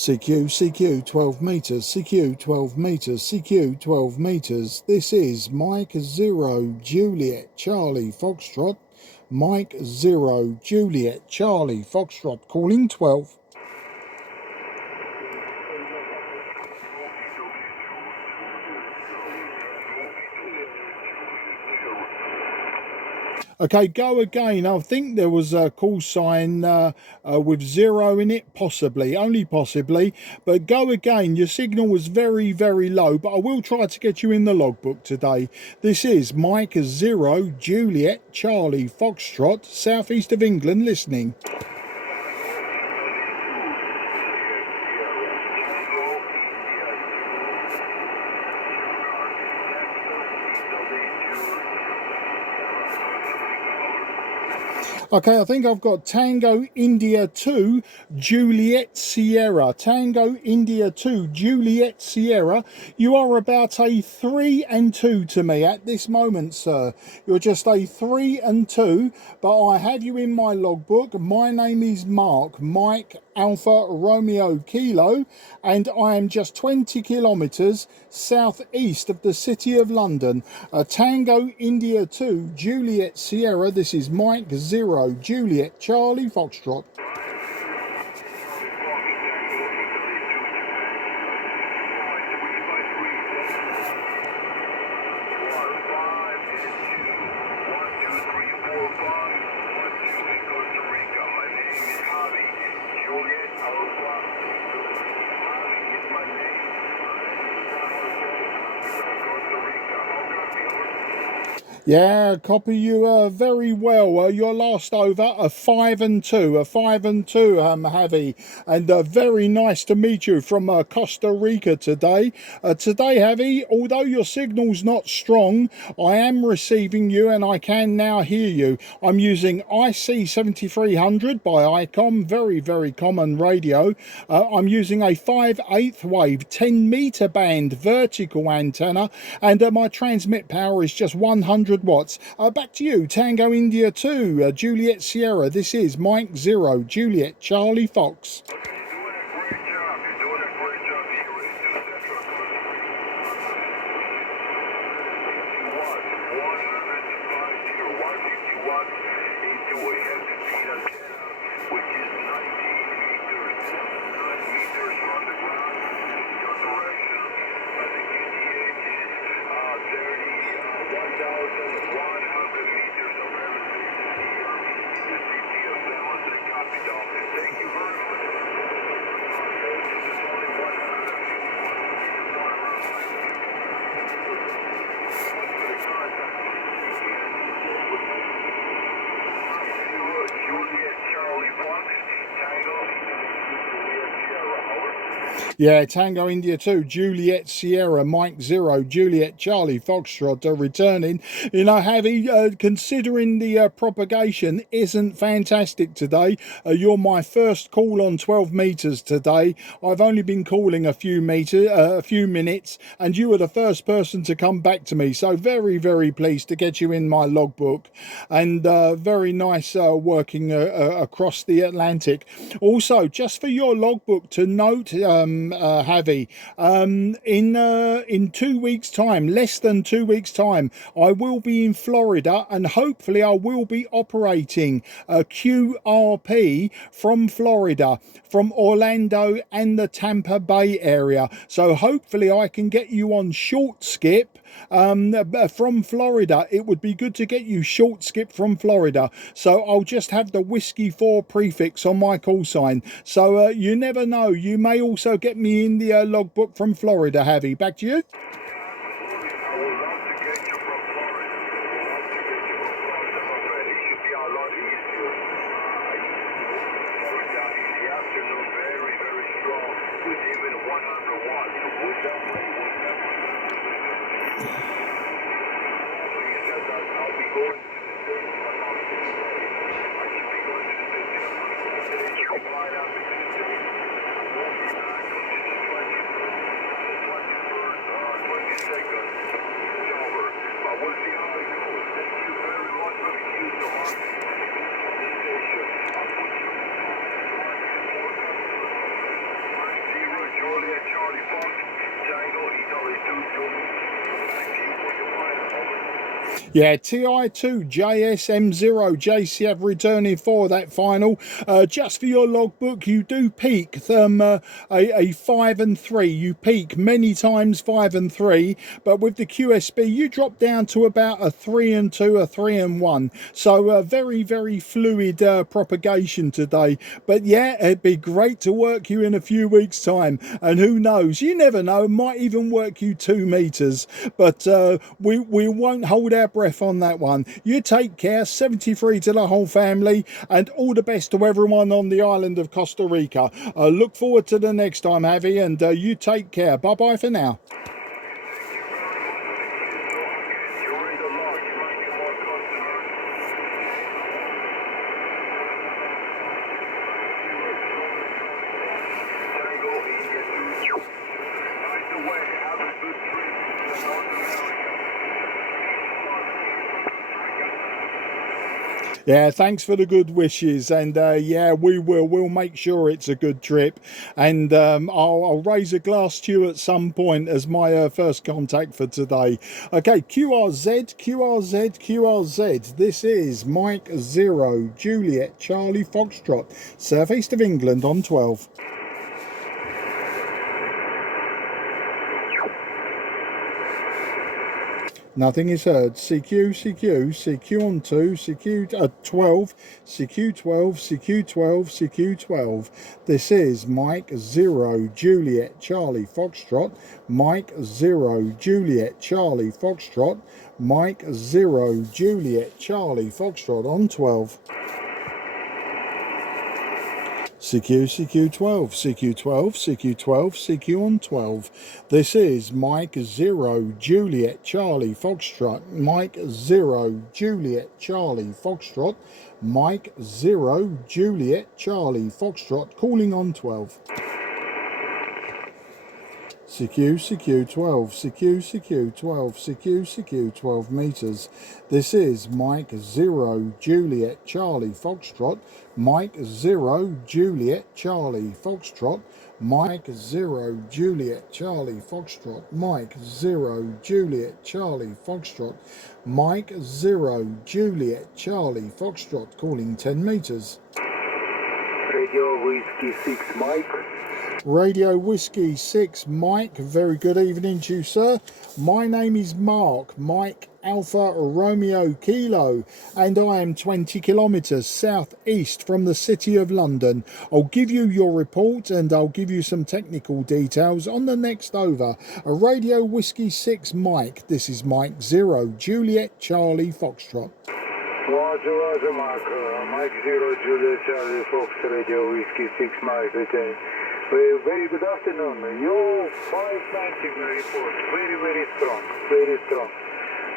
CQ 12 meters, CQ 12 meters, CQ 12 meters. This is Mike 0 Juliet Charlie Foxtrot. Mike 0 Juliet Charlie Foxtrot calling 12. Okay, go again. I think there was a call sign with 0 in it, possibly, only possibly. But go again. Your signal was very, very low, but I will try to get you in the logbook today. This is Mike 0 Juliet Charlie Foxtrot, southeast of England, listening. Okay, I think I've got Tango India 2 Juliet Sierra. Tango India 2 Juliet Sierra. You are about a 3 and 2 to me at this moment, sir. You're just a 3 and 2, but I have you in my logbook. My name is Mark, Mike Alpha Romeo Kilo, and I am just 20 kilometres southeast of the city of London. Tango India 2 Juliet Sierra. This is Mike 0 Juliet Charlie Foxtrot. Yeah, copy you very well. You're last over a 5 and 2, Javi, and very nice to meet you from Costa Rica today. Today, Javi, although your signal's not strong, I am receiving you and I can now hear you. I'm using IC-7300 by ICOM, very, very common radio. I'm using a 5/8 wave, 10 meter band vertical antenna, and my transmit power is just 100 watts. Back to you, Tango India 2 Juliet Sierra. This is Mike 0 Juliet Charlie Fox. Yeah, Tango India 2 Juliet Sierra Mike 0 Juliet Charlie Foxtrot returning. You know, Javi, considering the propagation isn't fantastic today. You're my first call on 12 meters today. I've only been calling a few minutes, and you were the first person to come back to me. So very, very pleased to get you in my logbook, and very nice working across the Atlantic. Also, just for your logbook to note, Javi, in 2 weeks' time, less than 2 weeks' time, I will be in Florida, and hopefully I will be operating a QRP from Florida, from Orlando and the Tampa Bay area. So hopefully I can get you on short skip from Florida. It would be good to get you short skip from Florida. So I'll just have the whiskey 4 prefix on my call sign. So you never know. You may also get me in the logbook from Florida, Javi. Back to you. Juliet Charlie Fox, Tango Italy 22, Yeah, TI2JSM0JCF returning for that final. Just for your logbook, you do peak a 5 and 3. You peak many times 5 and 3, but with the QSB, you drop down to about a 3 and 2, a 3 and 1. So very, very fluid propagation today. But yeah, it'd be great to work you in a few weeks' time. And who knows, you never know, might even work you 2 meters. But we won't hold our breath on that one. You take care. 73 to the whole family, and all the best to everyone on the island of Costa Rica. Look forward to the next time, Javi, and you take care. Bye bye for now. Yeah, thanks for the good wishes, and yeah, we'll make sure it's a good trip, and I'll raise a glass to you at some point as my first contact for today. Okay, QRZ. This is Mike 0 Juliet Charlie Foxtrot, southeast of England on 12. Nothing is heard. CQ on 2, CQ12, CQ12. This is Mike 0 Juliet Charlie Foxtrot, Mike 0 Juliet Charlie Foxtrot, Mike 0 Juliet Charlie Foxtrot on 12. CQ12 on 12. This is Mike 0 Juliet Charlie Foxtrot, Mike 0 Juliet Charlie Foxtrot, Mike 0 Juliet Charlie Foxtrot, calling on 12. CQ12 meters. This is Mike 0 Juliet Charlie Foxtrot, Mike 0 Juliet Charlie Foxtrot, Mike 0 Juliet Charlie Foxtrot, Mike 0 Juliet Charlie Foxtrot, Mike 0 Juliet Charlie Foxtrot, calling 10 meters. Radio Whiskey 6 Mike. Radio Whiskey 6 Mike, very good evening to you, sir. My name is Mark, Mike Alpha Romeo Kilo, and I am 20 kilometres southeast from the City of London. I'll give you your report and I'll give you some technical details on the next over. A Radio Whiskey 6 Mike, this is Mike 0 Juliet Charlie Foxtrot. Roger, Mark. Mike 0 Juliet Charlie Fox, Radio Whiskey 6 Mike, return. Very good afternoon. Your 590 report, very strong, very strong.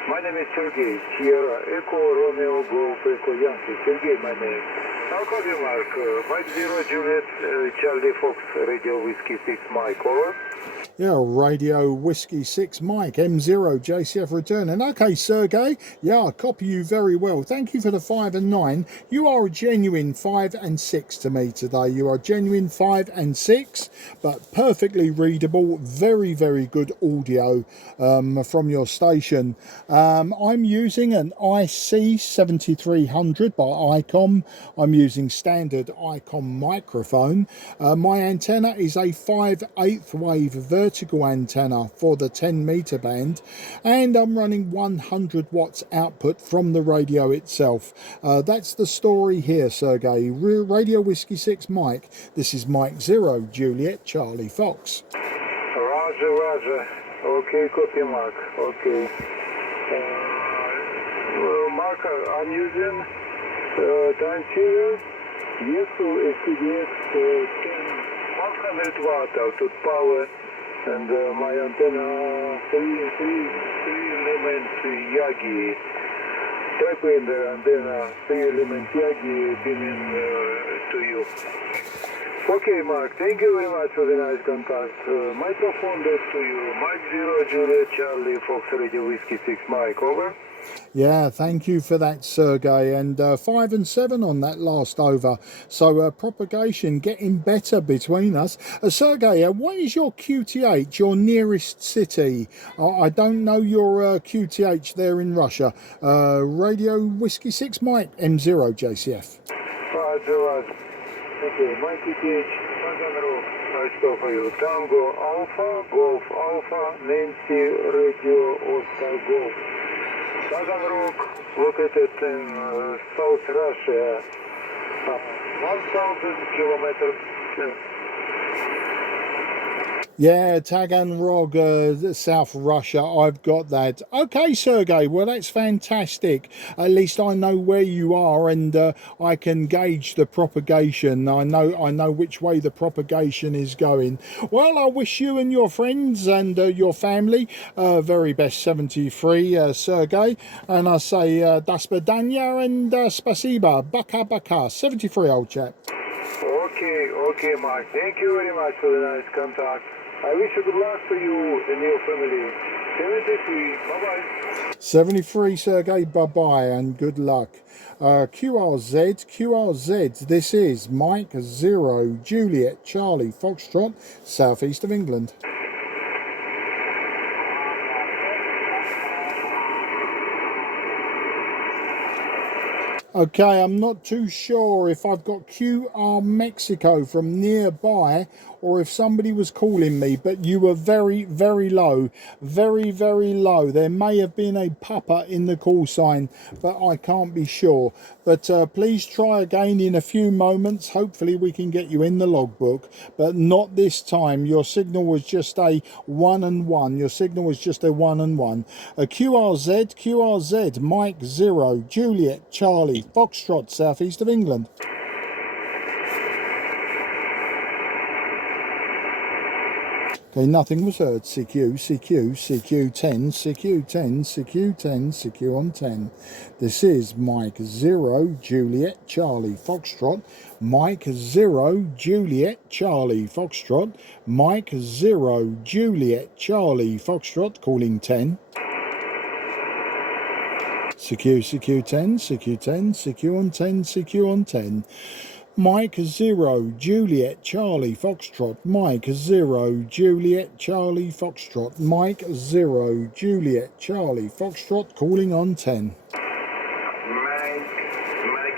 My name is Sergey, Sierra, Echo, Romeo, Golf, Echo, Yankee. Sergey, my name. I'll call you Mark. Mike 0 Juliet Charlie Fox, Radio Whiskey 6 Mike, over. Yeah, Radio Whiskey 6 Mike, M0 JCF returning. Okay, Sergey, yeah, I copy you very well. Thank you for the 5 and 9. You are a genuine 5 and 6 to me today. You are genuine 5 and 6, but perfectly readable. Very good audio from your station. I'm using an IC-7300 by ICOM. I'm using standard ICOM microphone. My antenna is a 5/8 wave vertical antenna for the 10 meter band, and I'm running 100 watts output from the radio itself. That's the story here, Sergey. Radio Whiskey 6 Mike. This is Mike 0 Juliet Charlie Fox. Roger. Okay, copy Mark. Okay. Mark, I'm using transceiver SPDX 100 watt output power, and my antenna 3 elements Yagi. Tri-band antenna 3 element Yagi beaming to you. Okay, Mark, thank you very much for the nice contact. Microphone back to you. Mike 0 Juliet Charlie Fox Radio Whiskey 6 Mike, over. Yeah, thank you for that, Sergey. And 5 and 7 on that last over. So propagation getting better between us. Sergey, what is your QTH, your nearest city? I don't know your QTH there in Russia. Radio Whiskey 6 Mike, M0 JCF. Roger. Okay, Mike QTH, Tagan Rock, I stop for you. Tango Alpha, Golf Alpha, Nancy Radio Oscar Golf. Tagan Rock, located in South Russia, 1,000 kilometers. Yeah, Taganrog, South Russia, I've got that. Okay, Sergey, well, that's fantastic. At least I know where you are, and I can gauge the propagation. I know which way the propagation is going. Well, I wish you and your friends and your family very best 73, Sergey. And I say das bedanya and spasiba, baka baka, 73, old chap. Okay, Mark. Thank you very much for the nice contact. I wish you good luck to you and your family. 73, bye-bye. 73, Sergey, bye-bye and good luck. QRZ, this is Mike 0 Juliet Charlie Foxtrot, southeast of England. Okay, I'm not too sure if I've got QR Mexico from nearby or if somebody was calling me, but you were very, very low. Very, very low. There may have been a papa in the call sign, but I can't be sure. But please try again in a few moments. Hopefully we can get you in the logbook, but not this time. Your signal was just a 1 and 1. Your signal was just a 1 and 1. QRZ, Mike 0, Juliet, Charlie, Foxtrot, southeast of England. Okay, nothing was heard. CQ10, CQ on 10. This is Mike 0, Juliet, Charlie, Foxtrot. Mike 0, Juliet, Charlie, Foxtrot. Mike 0, Juliet, Charlie, Foxtrot, calling 10. CQ10, CQ on 10, CQ on 10. Mike 0, Juliet, Charlie, Foxtrot. Mike 0, Juliet, Charlie, Foxtrot. Mike 0, Juliet, Charlie, Foxtrot, calling on 10. Mike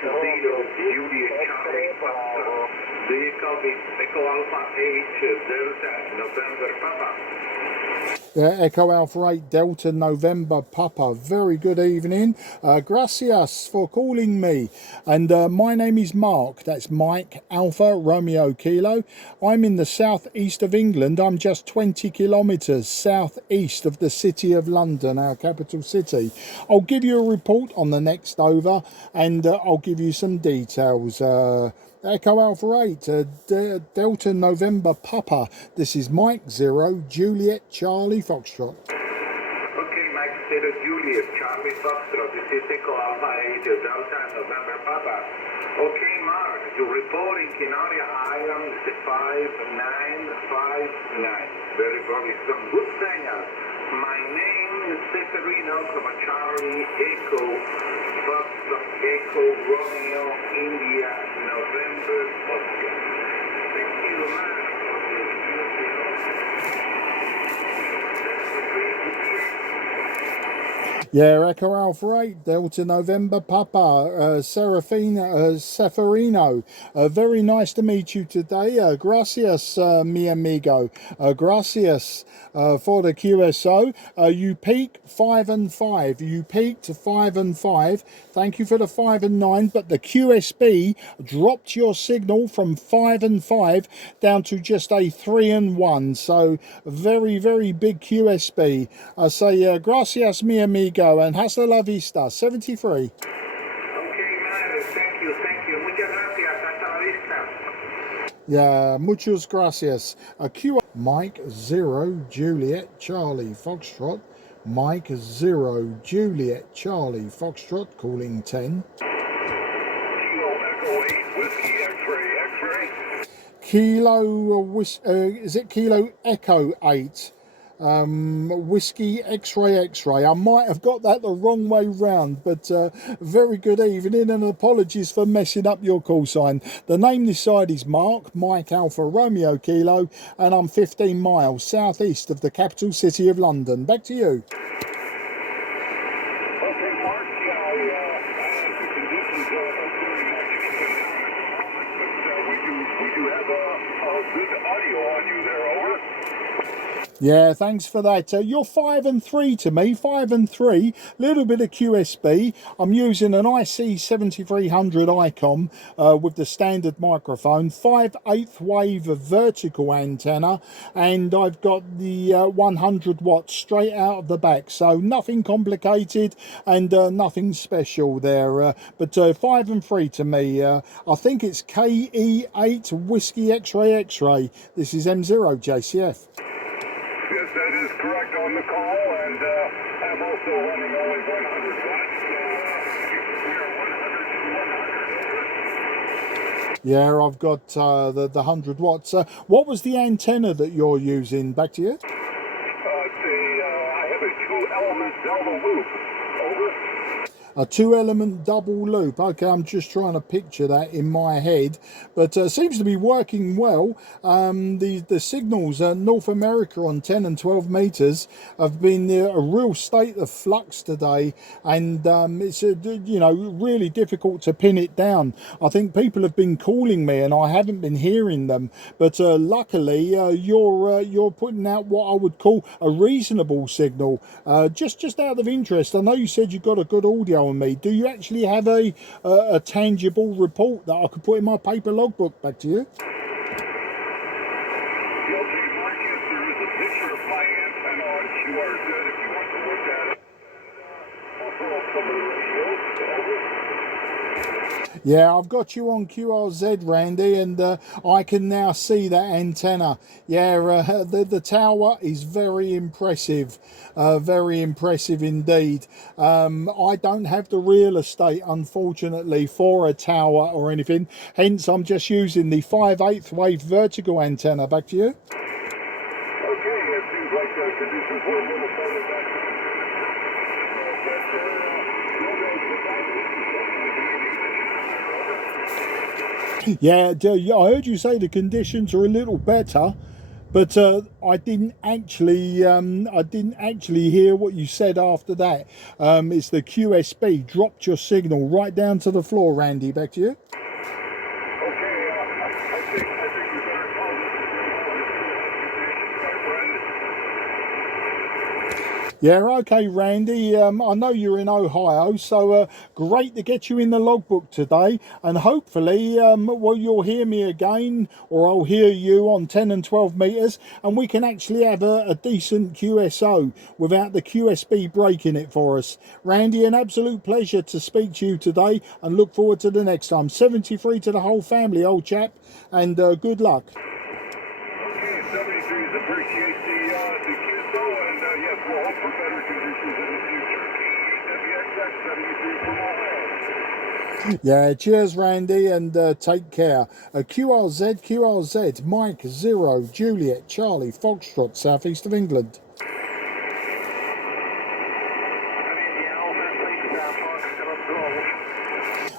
0, Juliet, Charlie, Foxtrot. Vehicle with Echo Alpha 8, Delta, November, Papa. Echo Alpha 8 Delta November Papa. Very good evening. Gracias for calling me. And my name is Mark. That's Mike Alpha Romeo Kilo. I'm in the southeast of England. I'm just 20 kilometres southeast of the city of London, our capital city. I'll give you a report on the next over and I'll give you some details. Echo Alpha 8, Delta November Papa. This is Mike 0, Juliet, Charlie, Foxtrot. Okay, Mike 0, Juliet, Charlie, Foxtrot. This is Echo Alpha 8, Delta November Papa. Okay, Mark, you're reporting in area Island 5959. Very some good signals. My name is Seferino from Charlie Echo. Echo Romeo India November Oscar. Thank you, man. Yeah, Echo Alpha 8, Delta November Papa, Seferino. Very nice to meet you today. Gracias, mi amigo. Gracias for the QSO. You peak 5 and 5. You peaked 5 and 5. Thank you for the 5 and 9. But the QSB dropped your signal from 5 and 5 down to just a 3 and 1. So very, very big QSB. I say gracias, mi amigo. And hasta la vista, 73. Okay, man, thank you. Muchas gracias, hasta la vista. Yeah, muchas gracias. Mike 0, Juliet, Charlie, Foxtrot. Mike 0, Juliet, Charlie, Foxtrot, calling 10. Kilo Echo 8, Whiskey X-ray. Kilo, is it Kilo Echo 8? Whiskey X-ray X-ray. I might have got that the wrong way round, but very good evening and apologies for messing up your call sign. The name this side is Mark, Mike Alpha Romeo Kilo, and I'm 15 miles southeast of the capital city of London. Back to you. Okay, Mark, the conditions are very much we do have a good audio on you there, over. Yeah, thanks for that. You're 5 and 3 to me, 5 and 3. Little bit of QSB. I'm using an IC-7300 ICOM with the standard microphone, 5/8 wave vertical antenna, and I've got the 100 watts straight out of the back. So nothing complicated and nothing special there. But 5 and 3 to me. I think it's KE8 Whiskey X-ray X-ray. This is M0 JCF. Yes, that is correct on the call, and I'm also running only 100 watts, so we are 100. Yeah, I've got the 100 watts. What was the antenna that you're using? Back to you. I have a 2-element double loop. Over. A 2-element double loop. Okay, I'm just trying to picture that in my head, but seems to be working well. The signals North America on 10 and 12 meters have been a real state of flux today, and it's really difficult to pin it down. I think people have been calling me and I haven't been hearing them, but luckily you're putting out what I would call a reasonable signal. Just out of interest, I know you said you got a good audio on me. Do you actually have a tangible report that I could put in my paper logbook? Back to you. Yeah, I've got you on QRZ, Randy, and I can now see that antenna. Yeah, the tower is very impressive indeed. I don't have the real estate, unfortunately, for a tower or anything. Hence, I'm just using the 5/8 wave vertical antenna. Back to you. Okay, it seems like the conditions were a little better than Yeah, I heard you say the conditions are a little better, but I didn't actually hear what you said after that. It's the QSB dropped your signal right down to the floor, Randy. Back to you. Yeah, okay, Randy. I know you're in Ohio, so great to get you in the logbook today. And hopefully, you'll hear me again, or I'll hear you on 10 and 12 meters, and we can actually have a decent QSO without the QSB breaking it for us. Randy, an absolute pleasure to speak to you today, and look forward to the next time. 73 to the whole family, old chap, and good luck. Okay, 73s appreciate the QSO, and yes, we'll hope for better conditions in the future. WXX 73 from Ohio. Yeah, cheers, Randy, and take care. QRZ, Mike 0, Juliet, Charlie, Foxtrot, southeast of England.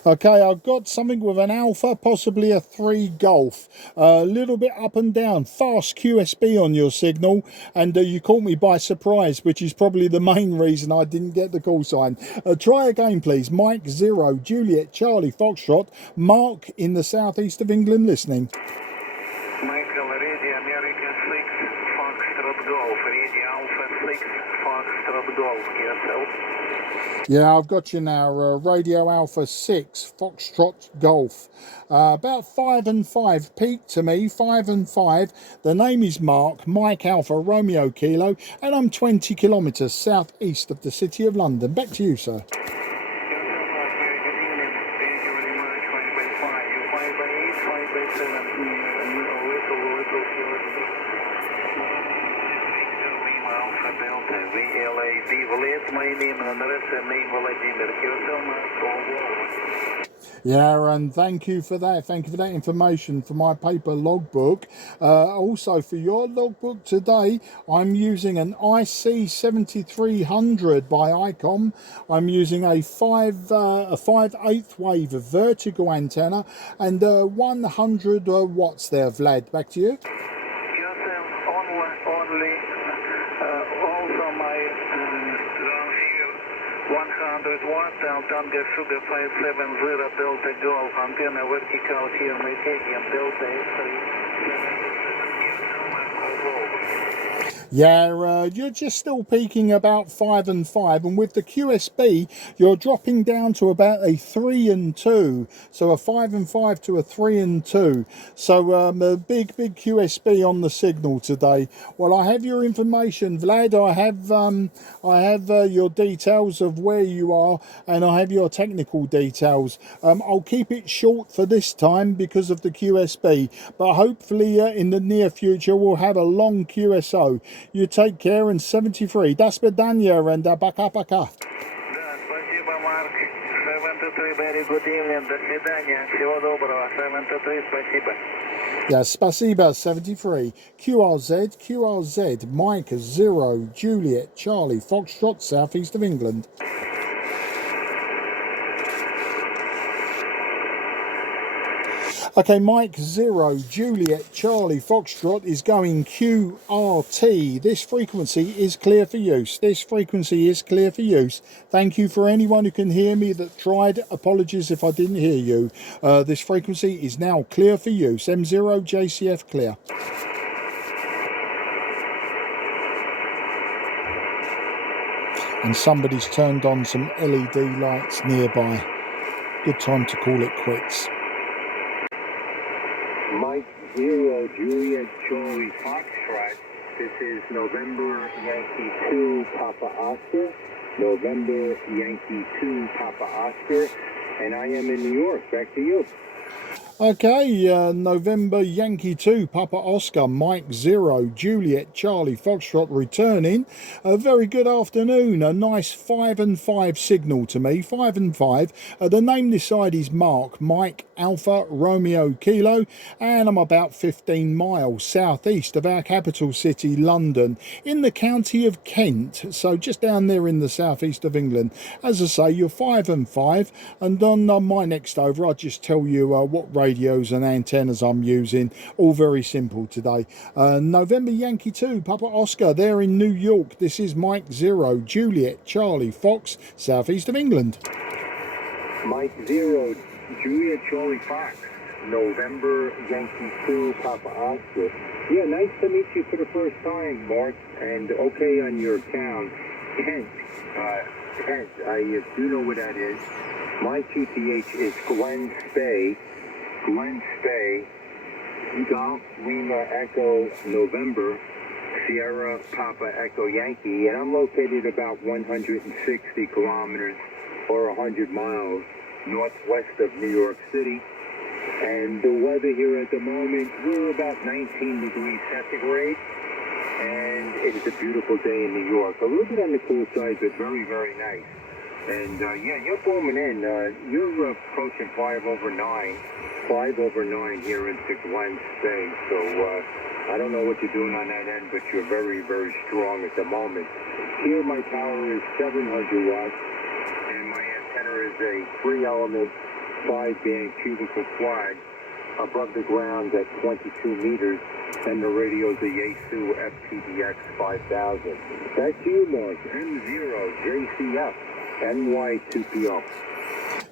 Okay, I've got something with an Alpha, possibly a 3 Golf. A little bit up and down, fast QSB on your signal, and you caught me by surprise, which is probably the main reason I didn't get the call sign. Try again, please. Mike 0, Juliet, Charlie, Foxtrot, Mark in the southeast of England listening. Michael, ready, American 6, Foxtrot Golf, ready, Alpha 6, Foxtrot Golf, QSL. Yeah, I've got you now. Radio Alpha 6, Foxtrot Golf. About 5 and 5, peak to me, 5 and 5. The name is Mark, Mike Alpha Romeo Kilo, and I'm 20 kilometres southeast of the city of London. Back to you, sir. VLA Влет, моим именем, нame Владимир, QSL. Yeah, and thank you for that. Thank you for that information for my paper logbook. Also, for your logbook today, I'm using an IC-7300 by ICOM. I'm using a 5/8 wave vertical antenna and 100 watts there, Vlad. Back to you. QSL only, also my down here, 100 watt, Tango Sugar 570 Delta Golf, antenna vertical here, Medium Delta X3. Yeah, you're just still peaking about 5 and 5, and with the QSB you're dropping down to about a 3 and 2, so a 5 and 5 to a 3 and 2. So a big QSB on the signal today. Well, I have your information, Vlad. I have your details of where you are, and I have your technical details. I'll keep it short for this time because of the QSB, but hopefully in the near future we'll have a long QSO. You take care, and 73. До свидания, and пока-пока. Да, спасибо, Марк. 73, very good evening. До свидания. Всего доброго. 73, спасибо. Yeah, спасибо, 73. QRZ, Mike 0, Juliet, Charlie, Foxtrot, southeast of England. Okay, Mike 0, Juliet, Charlie, Foxtrot is going QRT. This frequency is clear for use. This frequency is clear for use. Thank you for anyone who can hear me that tried. Apologies if I didn't hear you. This frequency is now clear for use. M0 JCF clear. And somebody's turned on some LED lights nearby. Good time to call it quits. Mike 0, Juliet, Charlie, Foxtrot. This is November Yankee 2, Papa Oscar. November Yankee 2, Papa Oscar. And I am in New York. Back to you. Okay, November Yankee 2, Papa Oscar, Mike 0, Juliet, Charlie, Foxtrot returning. A very good afternoon, a nice 5 and 5 signal to me, 5 and 5. The name this side is Mark, Mike Alpha Romeo Kilo, and I'm about 15 miles southeast of our capital city, London, in the county of Kent, so just down there in the southeast of England. As I say, you're 5 and 5, and on my next over, I'll just tell you what radios and antennas I'm using. All very simple today. November Yankee 2, Papa Oscar, there in New York. This is Mike 0, Juliet, Charlie, Fox, southeast of England. Mike 0, Juliet, Charlie, Fox. November Yankee 2, Papa Oscar. Yeah, nice to meet you for the first time, Mark. And okay on your town, Kent. Kent, I do know what that is. My QTH is Glen Spey. Glen Spey, Golf Lima Echo November, Sierra Papa Echo Yankee, and I'm located about 160 kilometers or 100 miles northwest of New York City. And the weather here at the moment, we're about 19 degrees centigrade, and it is a beautiful day in New York. A little bit on the cool side, but very, very nice. And yeah, you're booming in. You're approaching 5 over 9. 5 over 9 here into Glen Spey. So I don't know what you're doing on that end, but you're very, very strong at the moment. Here my power is 700 watts, and my antenna is a 3-element 5-band cubical quad above the ground at 22 meters, and the radio is the Yaesu FTDX 5000. Back to you, Mark. M0 JCF NY2PO.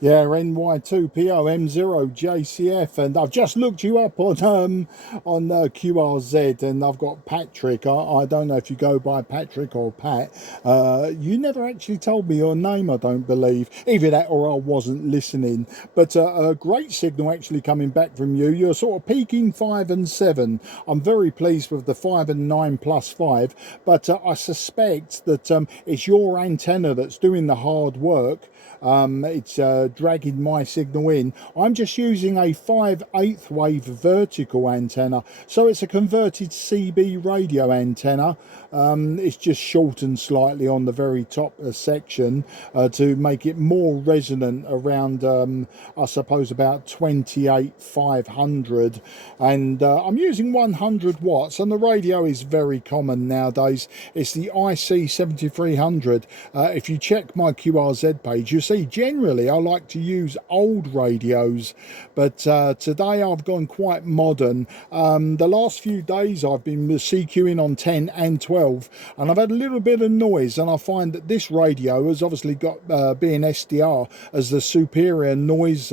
Yeah, NY2PO M0 JCF, and I've just looked you up on QRZ, and I've got Patrick. I don't know if you go by Patrick or Pat. You never actually told me your name, I don't believe. Either that or I wasn't listening. But a great signal actually coming back from you. You're sort of peaking 5 and 7. I'm very pleased with the 5 and 9 plus 5, but I suspect that it's your antenna that's doing the hard work. It's dragging my signal in. I'm just using a 5/8 wave vertical antenna, so it's a converted CB radio antenna. It's just shortened slightly on the very top section to make it more resonant around I suppose about 28,500, and I'm using 100 watts, and the radio is very common nowadays. It's the IC-7300. If you check my QRZ page, you see generally I like to use old radios, but today I've gone quite modern. The last few days I've been CQing on 10 and 12, and I've had a little bit of noise, and I find that this radio has obviously got being SDR as the superior noise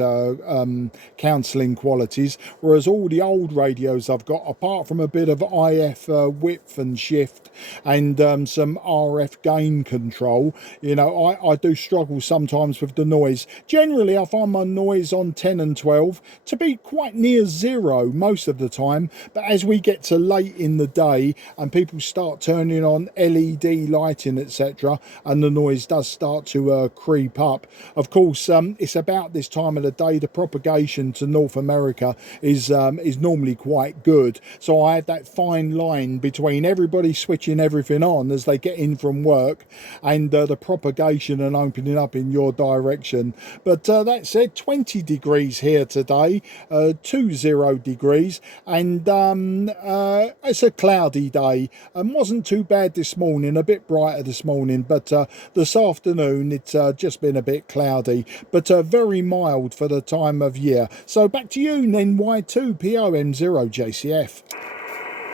cancelling qualities, whereas all the old radios I've got, apart from a bit of IF width and shift and some RF gain control, you know, I do struggle sometimes with the noise. Generally I find my noise on 10 and 12 to be quite near zero most of the time, but as we get to late in the day and people start turning on LED lighting, etc., and the noise does start to creep up. Of course, it's about this time of the day the propagation to North America is normally quite good, so I have that fine line between everybody switching everything on as they get in from work and the propagation and opening up in your direction. But that said, 20 degrees here today, 20 degrees, and it's a cloudy day, and wasn't too bad this morning, a bit brighter this morning, but this afternoon it's just been a bit cloudy, but very mild for the time of year. So back to you then, Y2PO M0 JCF.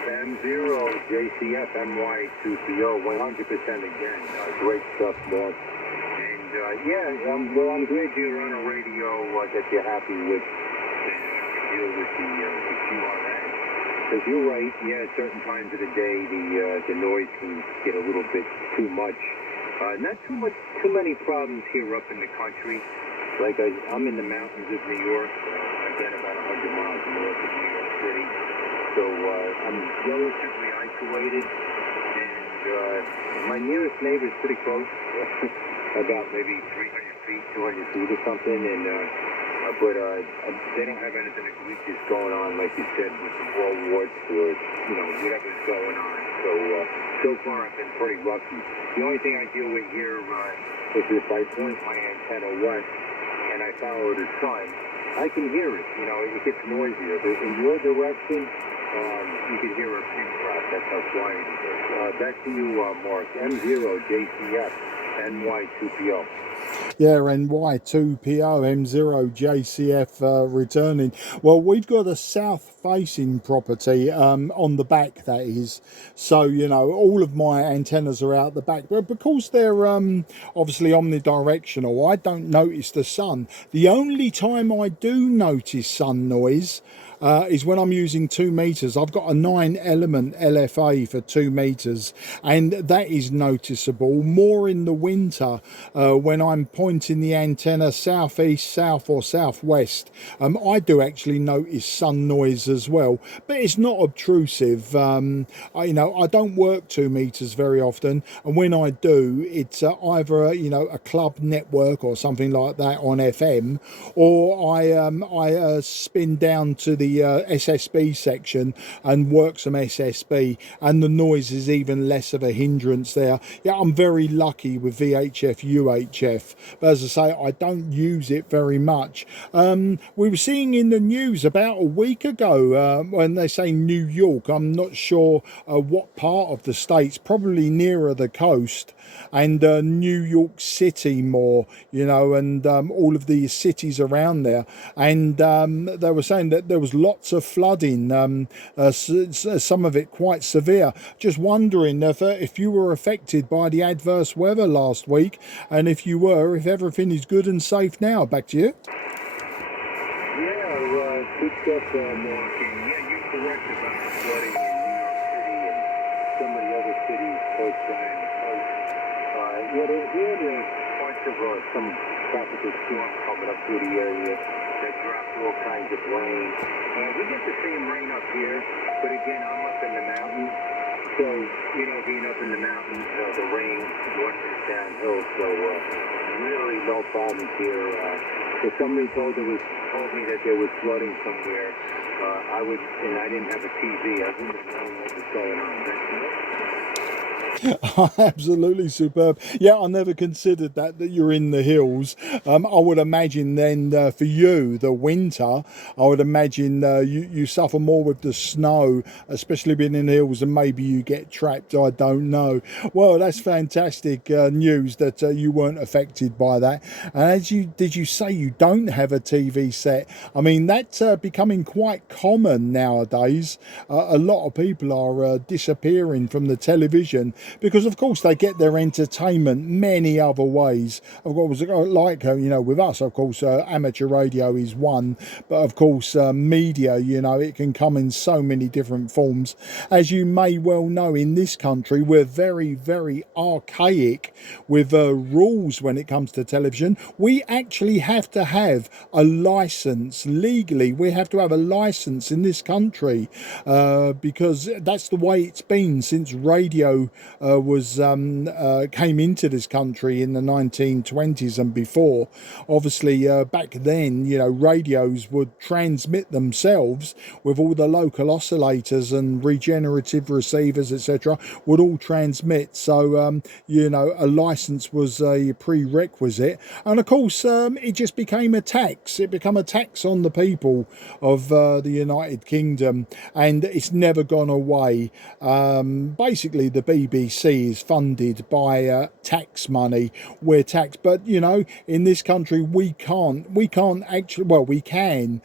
M0 JCF MY2PO 100% again. Great stuff, Mark. And yeah, well, I'm glad you're on a radio that you're happy with and deal with the QRM. Because you're right, yeah, at certain times of the day the noise can get a little bit too much. Not too many problems here up in the country. Like I'm in the mountains of New York, again about 100 miles north of New York City. So I'm relatively isolated, and my nearest neighbor is pretty close, about maybe 300 feet, 200 feet or something, and but they don't have anything egregious going on, like you said, with the wall warts or, you know, whatever's going on. So far I've been pretty lucky. The only thing I deal with here is if I point my antenna west and I follow the sun, I can hear it. You know, it gets noisier. But in your direction, you can hear a pin drop. That's how quiet it is. Back to you, Mark. M0 JCF NY2PO. Yeah, NY2PO M0 JCF returning. Well, we've got a south-facing property on the back, that is. So, you know, all of my antennas are out the back. But because they're obviously omnidirectional, I don't notice the sun. The only time I do notice sun noise is when I'm using 2 meters. I've got a 9-element LFA for 2 meters, and that is noticeable more in the winter when I'm pointing the antenna southeast, south or southwest. I do actually notice sun noise as well, but it's not obtrusive. You know, I don't work 2 meters very often, and when I do, it's either you know, a club network or something like that on FM, or I spin down to the SSB section and work some SSB, and the noise is even less of a hindrance there. Yeah, I'm very lucky with VHF UHF, but as I say, I don't use it very much. We were seeing in the news about a week ago when they say New York, I'm not sure what part of the states, probably nearer the coast, and New York City more, you know, and all of the cities around there, and they were saying that there was lots of flooding, some of it quite severe. Just wondering if you were affected by the adverse weather last week, and if you were, if everything is good and safe now. Back to you. Yeah, good stuff, Mark. And yeah, you're correct about the flooding in New York City and some of the other cities close by on the coast. Yeah, there's parts of some tropical storm coming up through the area that dropped all kinds of rain. We get the same rain up here, but again, I'm up in the mountains, So, you know, being up in the mountains, the rain washes downhill, so really no problems here. If somebody told me that there was flooding somewhere, and I didn't have a TV, I wouldn't have known what was going on. Absolutely superb. Yeah, I never considered that you're in the hills. I would imagine then for you, the winter, I would imagine you suffer more with the snow, especially being in the hills, and maybe you get trapped. I don't know. Well, that's fantastic news that you weren't affected by that. And did you say you don't have a TV set? I mean, that's becoming quite common nowadays. A lot of people are disappearing from the television, because of course they get their entertainment many other ways. Of course, like you know, with us, of course, amateur radio is one, but of course media, you know, it can come in so many different forms. As you may well know, in this country we're very, very archaic with rules when it comes to television. We actually have to have a license legally. We have to have a license in this country because that's the way it's been since radio came into this country in the 1920s and before. Obviously, back then, you know, radios would transmit themselves with all the local oscillators and regenerative receivers, etc., would all transmit. So, you know, a license was a prerequisite, and of course, it just became a tax. It became a tax on the people of the United Kingdom, and it's never gone away. Basically, the BBC is funded by tax money. We're taxed, but you know, in this country we can't actually, well, we can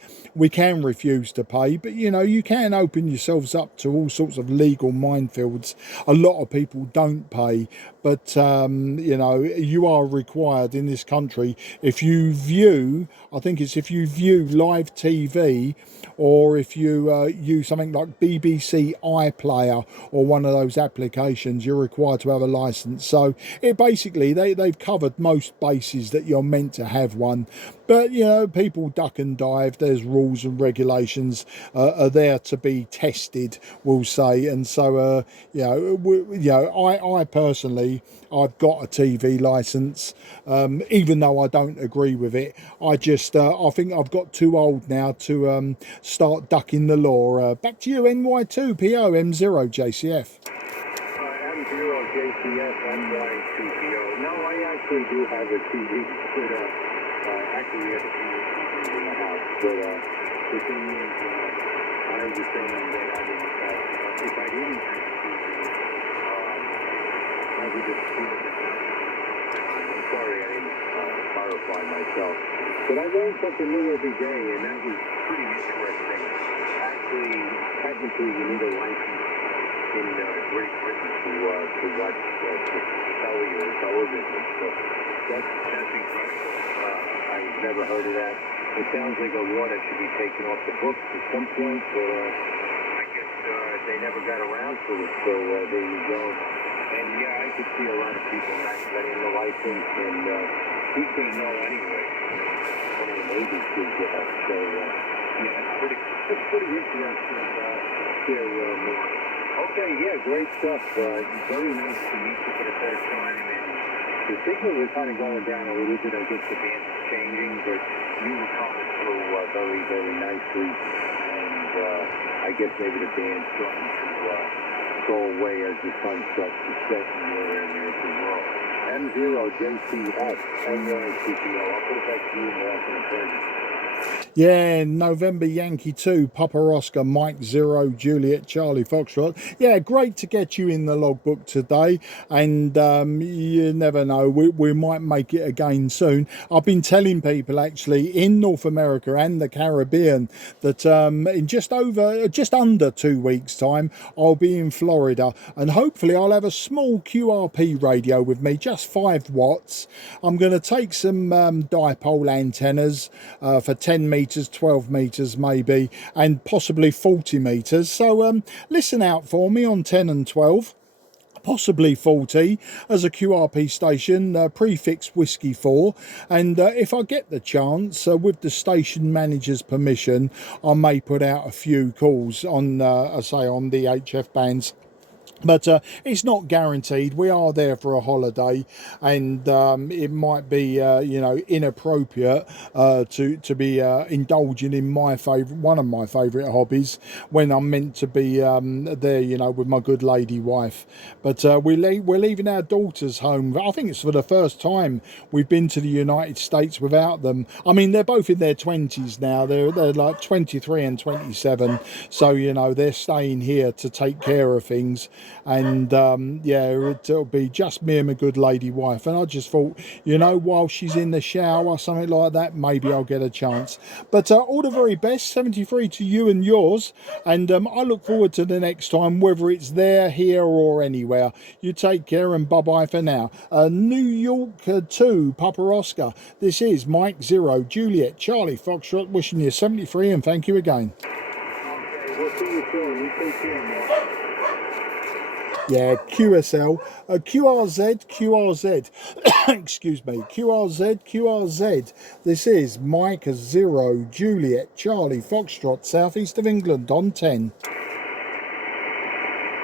refuse to pay, but you know, you can open yourselves up to all sorts of legal minefields. A lot of people don't pay, but you know, you are required in this country, if you view, I think it's if you view live TV, or if you use something like BBC iPlayer or one of those applications, you're required to have a license. So it basically, they've covered most bases that you're meant to have one. But you know, people duck and dive. There's rules and regulations are there to be tested, we'll say. And so I personally, I've got a TV license, even though I don't agree with it. I think I've got too old now to start ducking the law. Back to you, NY2PO M0 JCF. M0 JCF, NY2PO. No, I actually do have a TV, but actually we have a few TVs in the house. But the thing is, I was saying that I didn't have, if I didn't have a TV, I would just feel that I'm sorry I didn't clarify myself. But I learned something new every day, and that was pretty interesting. Actually, technically, you need a license in Great Britain to watch telly or television. So that's incredible. I've never heard of that. It sounds like a law that should be taken off the books at some point, but I guess they never got around to it. So there you go. And yeah, I could see a lot of people not getting the license, and who's going to know anyway? One of the neighbors did that. So yeah, it's pretty interesting here, Mark. Okay, yeah, great stuff. Very nice to meet you for the first time. And the signal was kind of going down a little bit. I guess the band was changing, but you were coming through very, very nicely. And I guess maybe the band's starting to go away as the sun starts to set in your area as well. M0 JCF, NY2PO. I'll put that to you, Mark, in a present. Yeah, November Yankee 2, Papa Oscar, Mike 0, Juliet, Charlie Foxtrot. Yeah, great to get you in the logbook today. And you never know, we might make it again soon. I've been telling people actually in North America and the Caribbean that in just under 2 weeks' time, I'll be in Florida. And hopefully I'll have a small QRP radio with me, just 5 watts. I'm going to take some dipole antennas for 10 meters, 12 meters maybe, and possibly 40 meters. So listen out for me on 10 and 12. Possibly 40 as a QRP station, prefix Whiskey 4, and if I get the chance, with the station manager's permission, I may put out a few calls on, I say, on the HF bands But it's not guaranteed. We are there for a holiday, and it might be you know, inappropriate to be indulging in my favorite, one of my favorite hobbies, when I'm meant to be there, you know, with my good lady wife. But we're leaving our daughters home. I think it's for the first time we've been to the United States without them. I mean, they're both in their 20s now. They're like 23 and 27, so you know, they're staying here to take care of things. And yeah, it'll be just me and my good lady wife. And I just thought, you know, while she's in the shower or something like that, maybe I'll get a chance. But all the very best, 73 to you and yours. And I look forward to the next time, whether it's there, here or anywhere. You take care, and bye bye for now. New York 2 Papa Oscar, this is Mike 0 Juliet Charlie Foxtrot wishing you 73, and thank you again. Okay, we'll see you soon. You take care, man. Yeah, QSL, QRZ, excuse me, QRZ. This is Mike 0 Juliet Charlie Foxtrot, southeast of England on 10.